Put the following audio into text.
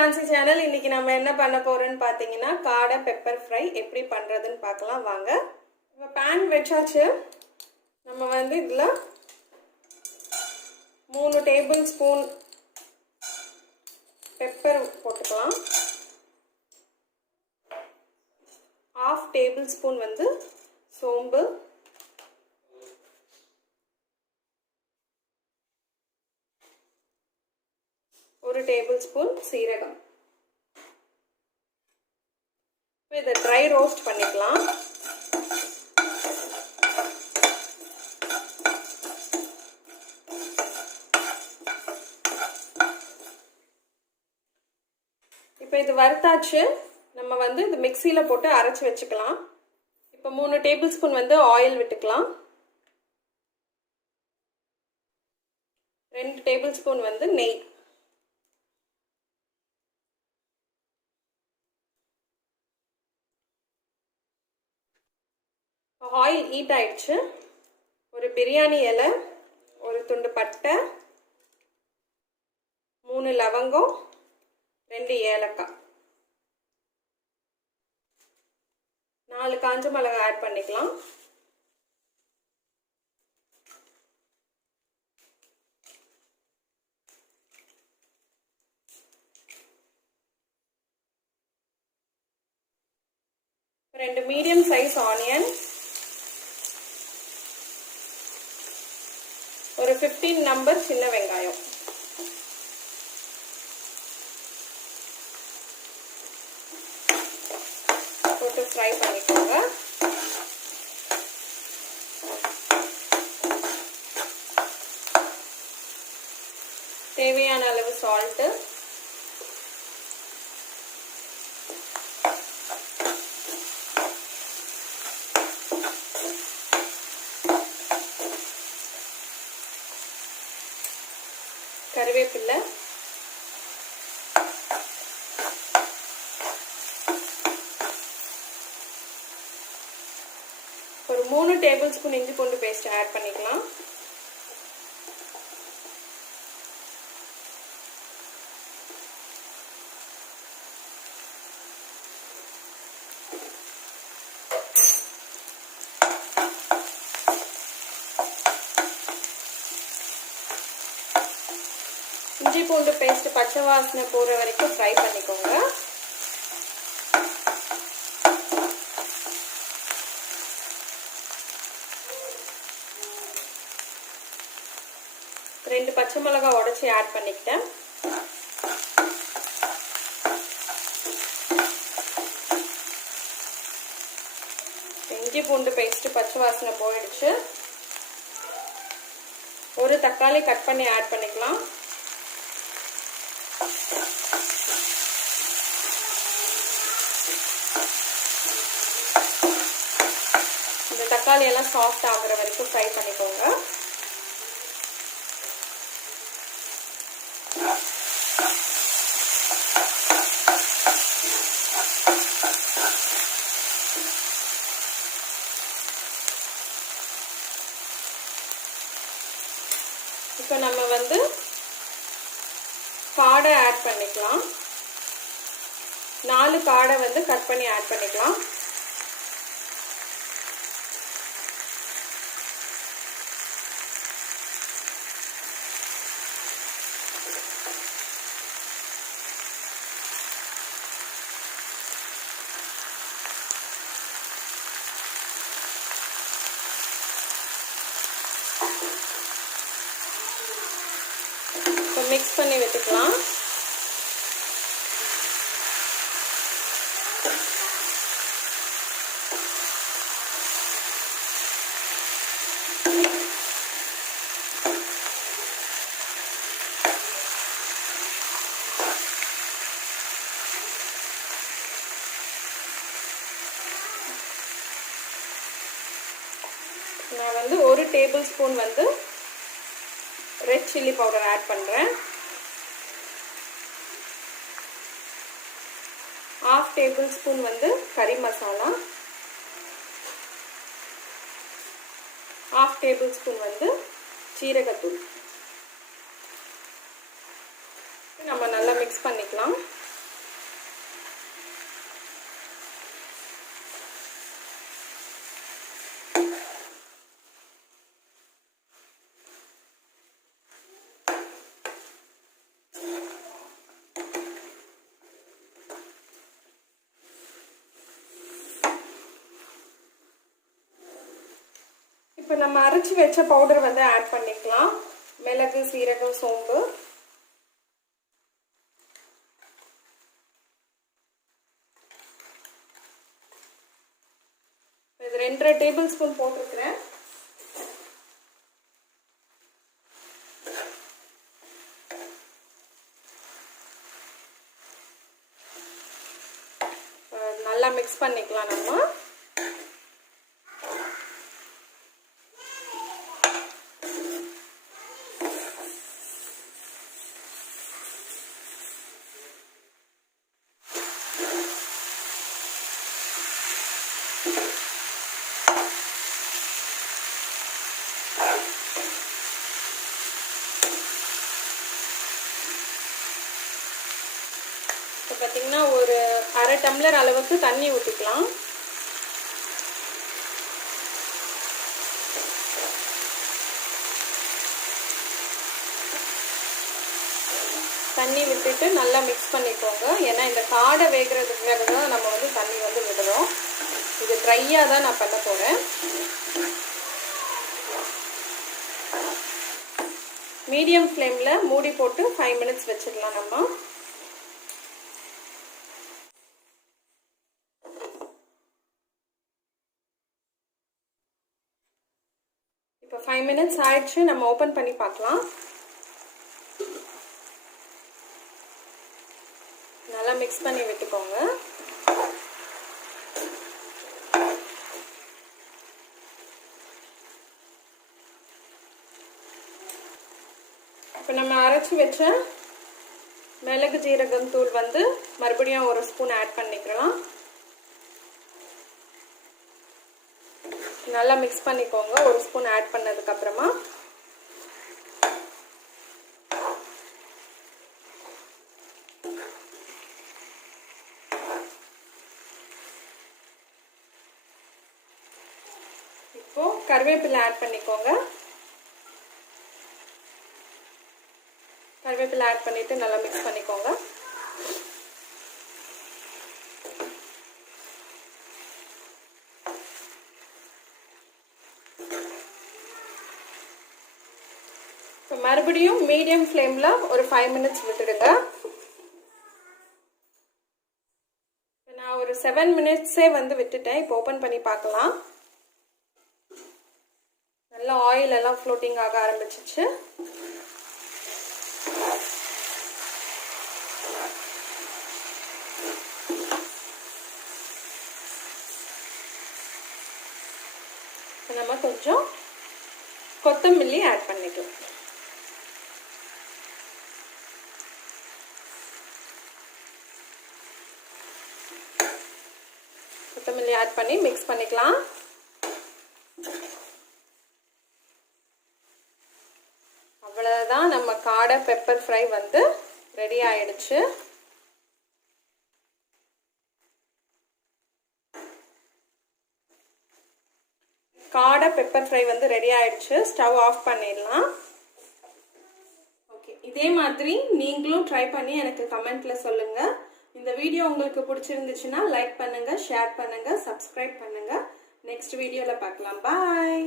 Jhansi channel. இன்னைக்கு நம்ம என்ன பண்ண போறோம்னு பாத்தீங்கன்னா காடை பெப்பர் ஃப்ரை எப்படி பண்றதுன்னு பார்க்கலாம் வாங்க. இப்போ pan வெச்சாச்சு. நம்ம வந்து இதுல 3 டேபிள் ஸ்பூன் பெப்பர் போட்டுக்கலாம். 1/2 டேபிள் ஸ்பூன் வந்து சோம்பு, 1 டேபிள் ஸ்பூன் சீரகம். இதை ட்ரை ரோஸ்ட் பண்ணிக்கலாம். இப்போ இது வறுத்தாச்சு. நம்ம வந்து இது மிக்ஸியில் போட்டு அரைச்சி வச்சுக்கலாம். இப்போ 3 டேபிள் ஸ்பூன் வந்து ஆயில் விட்டுக்கலாம். 2 டேபிள் ஸ்பூன் வந்து நெய். ஆயில் ஹீட் ஆயிடுச்சு. ஒரு பிரியாணி இலை, ஒரு துண்டு பட்டை, 3 லவங்கம், 2 ஏலக்காய், 4 காஞ்ச மிளகாய் ஆட் பண்ணிக்கலாம். ரெண்டு மீடியம் சைஸ் ஆனியன், ஒரு 15 நம்பர் சின்ன வெங்காயம். போட்டு ஃப்ரை பண்ணிக்கோங்க. தேவையான அளவு சால்ட், கறிவேப்பிலை, ஒரு 3 டேபிள் ஸ்பூன் இஞ்சி பூண்டு பேஸ்ட் ஆட் பண்ணிக்கலாம். இஞ்சி பூண்டு பேஸ்ட் பச்சை வாசனை போற வரைக்கும் ஃப்ரை பண்ணிக்கோங்க. ரெண்டு பச்சை மிளகாய் உடைச்சி ஆட் பண்ணிக்கிட்டேன். இஞ்சி பூண்டு பேஸ்ட் பச்சை வாசனை போயிடுச்சு. ஒரு தக்காளி கட் பண்ணி ஆட் பண்ணிக்கலாம். இந்த தக்காளி எல்லாம் சாஃப்ட் ஆகுற வரைக்கும் ஃப்ரை பண்ணிக்கோங்க. இப்போ நம்ம வந்து காடை ஆட் பண்ணிக்கலாம். 4 காடை வந்து கட் பண்ணி ஆட் பண்ணிக்கலாம். மிக்ஸ் பண்ணி விட்டுக்கலாம். நான் வந்து 1 டேபிள் ஸ்பூன் வந்து ரெட் சில்லி பவுடர் ஆட் பண்றேன். 1/2 டேபிள் ஸ்பூன் வந்து கறி மசாலா, 1/2 டேபிள் ஸ்பூன் வந்து சீரகத்தூள். நம்ம நல்லா மிக்ஸ் பண்ணிக்கலாம். நம்ம அரைச்சி வச்ச பவுடர் வந்து ஆட் பண்ணிக்கலாம். மிளகு, சீரகம், சோம்பு. இது 2 டேபிள் ஸ்பூன் போட்டிருக்கிறேன். நல்லா மிக்ஸ் பண்ணிக்கலாம் நம்ம. பார்த்தீங்கன்னா ஒரு அரை டம்ளர் அளவுக்கு தண்ணி ஊற்றிக்கலாம். தண்ணி விட்டுட்டு நல்லா மிக்ஸ் பண்ணிக்கோங்க. ஏன்னா இந்த காடை வேகிறதுக்காக தான் நம்ம வந்து தண்ணி வந்து விடுறோம். இது ட்ரையாக தான் நான் பண்ண போகிறேன். மீடியம் ஃப்ளேமில் மூடி போட்டு 5 மினிட்ஸ் வச்சிடலாம் நம்ம. இப்போ 5 மினிட்ஸ் ஆயிடுச்சு. நம்ம ஓப்பன் பண்ணி பார்க்கலாம். நல்லா மிக்ஸ் பண்ணி விட்டுக்கோங்க. இப்போ நம்ம அரைச்சி வச்ச மிளகு ஜீரகம் தூள் வந்து மறுபடியும் 1 ஸ்பூன் ஆட் பண்ணிக்கலாம். நல்லா மிக்ஸ் பண்ணிக்கோங்க. 1 ஸ்பூன் ஆட் பண்ணதுக்கு அப்புறமா இப்போ கறிவேப்பிலை ஆட் பண்ணிக்கோங்க. கறிவேப்பிலை ஆட் பண்ணிட்டு நல்லா மிக்ஸ் பண்ணிக்கோங்க. மறுபடியும் மீடியம் ஃப்ளேம்ல ஒரு 5 மினிட்ஸ் விட்டுடுங்க. நான் ஒரு 7 மினிட்ஸே வந்து விட்டுட்டேன். இப்போ ஓப்பன் பண்ணி பார்க்கலாம். நல்லா ஆயில் எல்லாம் ஃப்ளோட்டிங் ஆக ஆரம்பிச்சிச்சு. நம்ம கொஞ்சம் கொத்தமல்லி ஆட் பண்ணிக்கலாம். கொத்தமல்லி ஆட் பண்ணி மிக்ஸ் பண்ணிக்கலாம். அவ்வளவுதான், நம்ம காடை பெப்பர் ஃப்ரை வந்து ரெடி ஆயிடுச்சு. காடை பெப்பர் ஃப்ரை வந்து ரெடி ஆயிடுச்சு. ஸ்டவ் ஆஃப் பண்ணிடலாம். ஓகே, இதே மாதிரி நீங்களும் ட்ரை பண்ணி எனக்கு கமெண்ட்ல சொல்லுங்க. இந்த வீடியோ உங்களுக்கு பிடிச்சிருந்துச்சுன்னா லைக் பண்ணுங்க, ஷேர் பண்ணுங்க, சப்ஸ்கிரைப் பண்ணுங்க. நெக்ஸ்ட் வீடியோல பார்க்கலாம். பாய்.